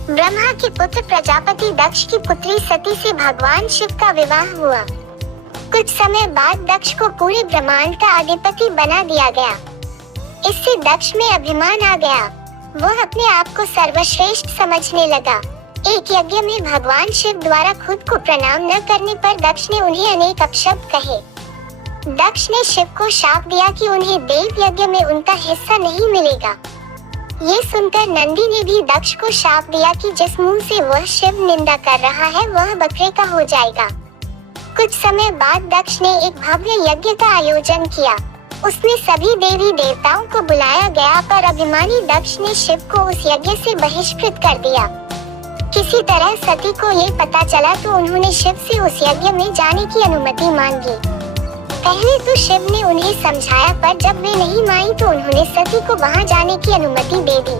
ब्रह्मा के पुत्र प्रजापति दक्ष की पुत्री सती से भगवान शिव का विवाह हुआ। कुछ समय बाद दक्ष को पूरे ब्रह्मांड का अधिपति बना दिया गया। इससे दक्ष में अभिमान आ गया। वह अपने आप को सर्वश्रेष्ठ समझने लगा। एक यज्ञ में भगवान शिव द्वारा खुद को प्रणाम न करने पर दक्ष ने उन्हें अनेक अपशब्द कहे। दक्ष ने शिव को शाप दिया कि उन्हें देव यज्ञ में उनका हिस्सा नहीं मिलेगा। ये सुनकर नंदी ने भी दक्ष को शाप दिया कि जिस मुंह से वह शिव निंदा कर रहा है वह बकरे का हो जाएगा। कुछ समय बाद दक्ष ने एक भव्य यज्ञ का आयोजन किया। उसमें सभी देवी देवताओं को बुलाया गया, पर अभिमानी दक्ष ने शिव को उस यज्ञ से बहिष्कृत कर दिया। किसी तरह सती को ये पता चला तो उन्होंने शिव से उस यज्ञ में जाने की अनुमति मांगी। पहले तो शिव ने उन्हें समझाया, पर जब वे नहीं मानी तो उन्होंने सती को वहां जाने की अनुमति दे दी।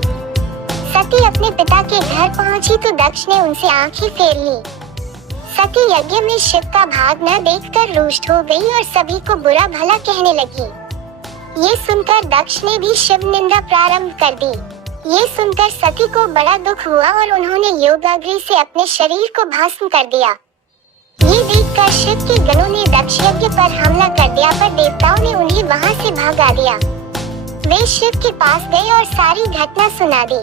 सती अपने पिता के घर पहुंची तो दक्ष ने उनसे आंखें फेर ली। सती यज्ञ में शिव का भाग न देखकर रुष्ट हो गई और सभी को बुरा भला कहने लगी। ये सुनकर दक्ष ने भी शिव निंदा प्रारंभ कर दी। ये सुनकर सती को बड़ा दुख हुआ और उन्होंने योगाग्नि से अपने शरीर को भस्म कर दिया। ये देखकर शिव के गणों ने दक्ष यज्ञ पर हमला कर दिया, पर देवताओं ने उन्हें वहां से भगा दिया। वे शिव के पास गए और सारी घटना सुना दी।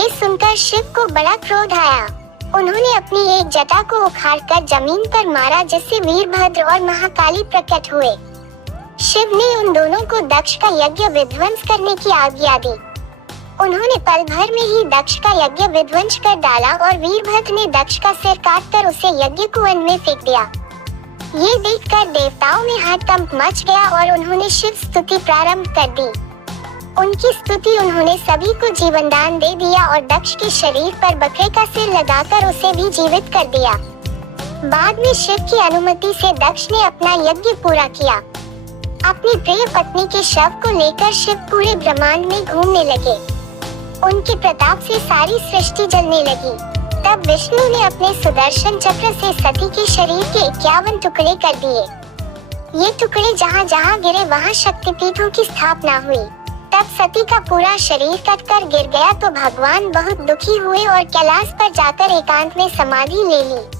ये सुनकर शिव को बड़ा क्रोध आया। उन्होंने अपनी एक जटा को उखाड़कर जमीन पर मारा, जिससे वीरभद्र और महाकाली प्रकट हुए। शिव ने उन दोनों को दक्ष का यज्ञ विध्वंस करने की आज्ञा दी। उन्होंने पल भर में ही दक्ष का यज्ञ विध्वंस कर डाला और वीरभद्र ने दक्ष का सिर काटकर उसे यज्ञ कुंड में फेंक दिया। ये देखकर देवताओं में हड़कंप मच गया और उन्होंने शिव स्तुति प्रारंभ कर दी। उनकी स्तुति उन्होंने सभी को जीवन दान दे दिया और दक्ष के शरीर पर बकरे का सिर लगाकर उसे भी जीवित कर दिया। बाद में शिव की अनुमति से दक्ष ने अपना यज्ञ पूरा किया। अपनी प्रिय पत्नी के शव को लेकर शिव पूरे ब्रह्मांड में घूमने लगे। उनके प्रताप से सारी सृष्टि जलने लगी। तब विष्णु ने अपने सुदर्शन चक्र से सती के शरीर के 51 टुकड़े कर दिए। ये टुकड़े जहाँ जहाँ गिरे वहाँ शक्तिपीठों की स्थापना हुई। तब सती का पूरा शरीर कटकर गिर गया तो भगवान बहुत दुखी हुए और कैलाश पर जाकर एकांत में समाधि ले ली।